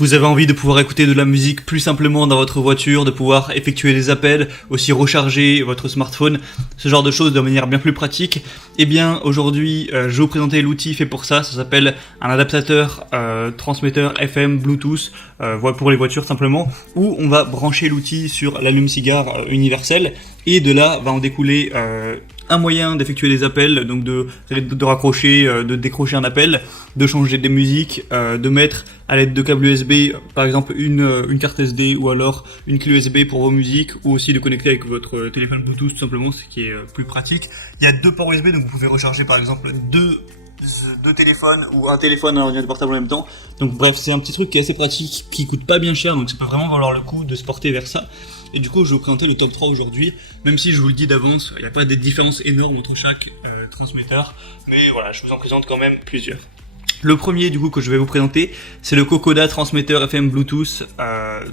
Vous avez envie de pouvoir écouter de la musique plus simplement dans votre voiture, de pouvoir effectuer des appels, aussi recharger votre smartphone, ce genre de choses de manière bien plus pratique. Eh bien aujourd'hui je vais vous présenter l'outil fait pour ça, ça s'appelle un adaptateur transmetteur FM Bluetooth pour les voitures simplement, où on va brancher l'outil sur l'allume-cigare universel et de là va en découler un moyen d'effectuer des appels, donc de raccrocher, de décrocher un appel, de changer des musiques, de mettre à l'aide de câbles USB, par exemple une carte SD ou alors une clé USB pour vos musiques, ou aussi de connecter avec votre téléphone Bluetooth tout simplement, ce qui est plus pratique. Il y a deux ports USB, donc vous pouvez recharger par exemple deux téléphones ou un téléphone et un ordinateur portable en même temps. Donc bref, c'est un petit truc qui est assez pratique, qui coûte pas bien cher, donc ça peut vraiment valoir le coup de se porter vers ça. Et du coup, je vais vous présenter le top 3 aujourd'hui, même si je vous le dis d'avance, il n'y a pas des différences énormes entre chaque transmetteur, mais voilà, je vous en présente quand même plusieurs. Le premier du coup que je vais vous présenter, c'est le Kokoda transmetteur FM Bluetooth,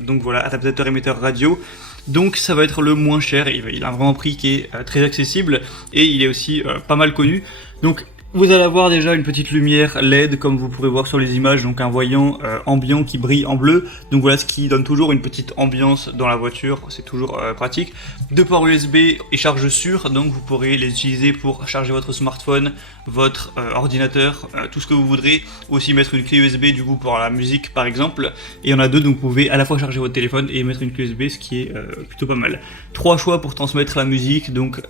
donc voilà, adaptateur émetteur radio. Donc ça va être le moins cher, il a vraiment un prix qui est très accessible et il est aussi pas mal connu. Donc vous allez avoir déjà une petite lumière LED comme vous pourrez voir sur les images, donc un voyant ambiant qui brille en bleu. Donc voilà, ce qui donne toujours une petite ambiance dans la voiture, c'est toujours pratique. Deux ports USB et charge sûre, donc vous pourrez les utiliser pour charger votre smartphone, votre ordinateur, tout ce que vous voudrez. Aussi mettre une clé USB du coup pour la musique par exemple. Et il y en a deux, donc vous pouvez à la fois charger votre téléphone et mettre une clé USB, ce qui est plutôt pas mal. Trois choix pour transmettre la musique, donc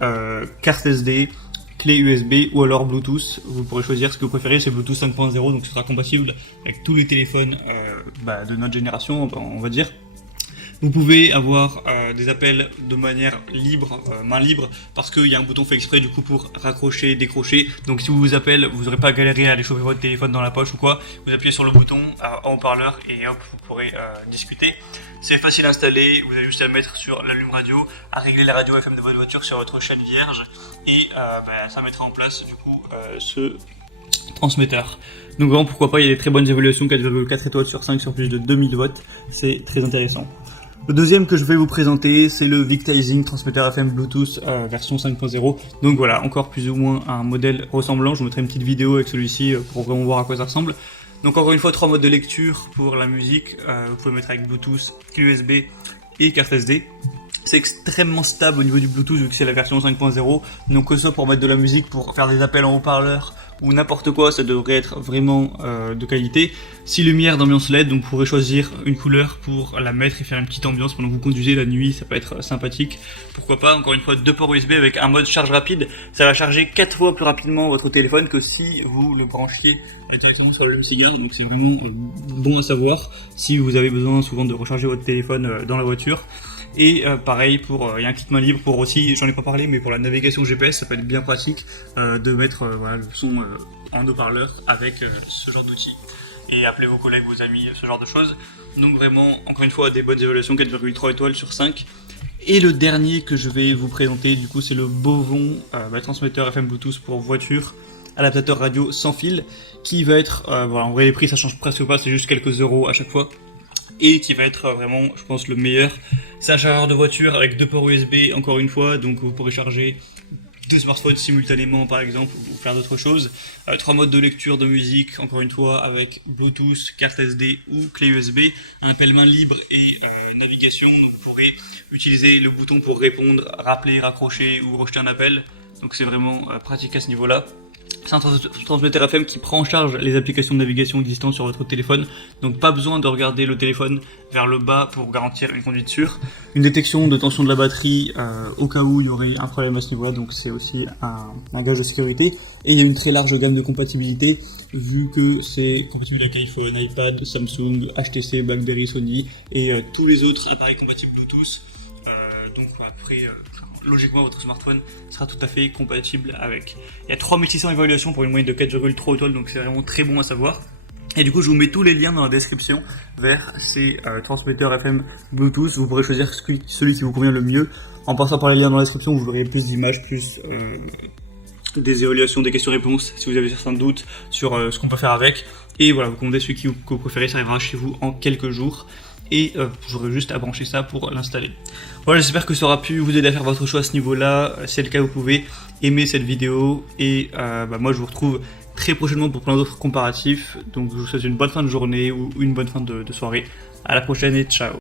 carte SD, clé USB ou alors Bluetooth. Vous pourrez choisir ce que vous préférez, c'est Bluetooth 5.0, donc ce sera compatible avec tous les téléphones de notre génération, on va dire. Vous pouvez avoir des appels de manière libre, main libre, parce qu'il y a un bouton fait exprès du coup pour raccrocher, décrocher. Donc si vous appelez, vous n'aurez pas galéré à aller chauffer votre téléphone dans la poche ou quoi. Vous appuyez sur le bouton en haut-parleur et hop, vous pourrez discuter. C'est facile à installer, vous avez juste à le mettre sur l'allume radio, à régler la radio FM de votre voiture sur votre chaîne vierge et ça mettra en place du coup ce transmetteur. Donc vraiment pourquoi pas, il y a des très bonnes évaluations, 4,4 étoiles sur 5 sur plus de 2000 watts, c'est très intéressant. Le deuxième que je vais vous présenter, c'est le Victizing transmetteur FM Bluetooth version 5.0. Donc voilà, encore plus ou moins un modèle ressemblant. Je vous mettrai une petite vidéo avec celui-ci pour vraiment voir à quoi ça ressemble. Donc encore une fois, 3 modes de lecture pour la musique. Vous pouvez mettre avec Bluetooth, clé USB et carte SD. C'est extrêmement stable au niveau du Bluetooth vu que c'est la version 5.0. Donc que ce soit pour mettre de la musique, pour faire des appels en haut-parleur ou n'importe quoi, ça devrait être vraiment de qualité. 6 lumières d'ambiance LED, donc vous pourrez choisir une couleur pour la mettre et faire une petite ambiance pendant que vous conduisez la nuit, ça peut être sympathique. Pourquoi pas, encore une fois, 2 ports USB avec un mode charge rapide, ça va charger 4 fois plus rapidement votre téléphone que si vous le branchiez directement sur l'allume-cigare, donc c'est vraiment bon à savoir si vous avez besoin souvent de recharger votre téléphone dans la voiture. Et pareil, il y a un kit main libre pour aussi, j'en ai pas parlé, mais pour la navigation GPS, ça peut être bien pratique de mettre le son en haut-parleur avec ce genre d'outil. Et appeler vos collègues, vos amis, ce genre de choses. Donc vraiment, encore une fois, des bonnes évaluations, 4,3 étoiles sur 5. Et le dernier que je vais vous présenter, du coup, c'est le Bovon transmetteur FM Bluetooth pour voiture, adaptateur radio sans fil, qui va être, en vrai les prix ça change presque pas, c'est juste quelques euros à chaque fois. Et qui va être vraiment, je pense, le meilleur. C'est un chargeur de voiture avec 2 ports USB, encore une fois, donc vous pourrez charger 2 smartphones simultanément par exemple, ou faire d'autres choses. 3 modes de lecture de musique, encore une fois, avec Bluetooth, carte SD ou clé USB. Un appel main libre et navigation, donc vous pourrez utiliser le bouton pour répondre, rappeler, raccrocher ou rejeter un appel. Donc c'est vraiment pratique à ce niveau-là. C'est un transmetteur FM qui prend en charge les applications de navigation existantes sur votre téléphone, donc pas besoin de regarder le téléphone vers le bas pour garantir une conduite sûre. Une détection de tension de la batterie au cas où il y aurait un problème à ce niveau-là, donc c'est aussi un gage de sécurité. Et il y a une très large gamme de compatibilité, vu que c'est compatible avec iPhone, iPad, Samsung, HTC, BlackBerry, Sony et tous les autres appareils compatibles Bluetooth. Donc après, logiquement votre smartphone sera tout à fait compatible avec. Il y a 3600 évaluations pour une moyenne de 4,3 étoiles, donc c'est vraiment très bon à savoir. Et du coup je vous mets tous les liens dans la description vers ces transmetteurs FM Bluetooth. Vous pourrez choisir celui qui vous convient le mieux. En passant par les liens dans la description, vous verrez plus d'images, plus des évaluations, des questions-réponses si vous avez certains doutes sur ce qu'on peut faire avec. Et voilà, vous commandez celui que vous préférez, ça arrivera chez vous en quelques jours. Et j'aurai juste à brancher ça pour l'installer. Voilà, j'espère que ça aura pu vous aider à faire votre choix à ce niveau-là. Si c'est le cas, vous pouvez aimer cette vidéo. Et moi, je vous retrouve très prochainement pour plein d'autres comparatifs. Donc je vous souhaite une bonne fin de journée ou une bonne fin de soirée. À la prochaine et ciao.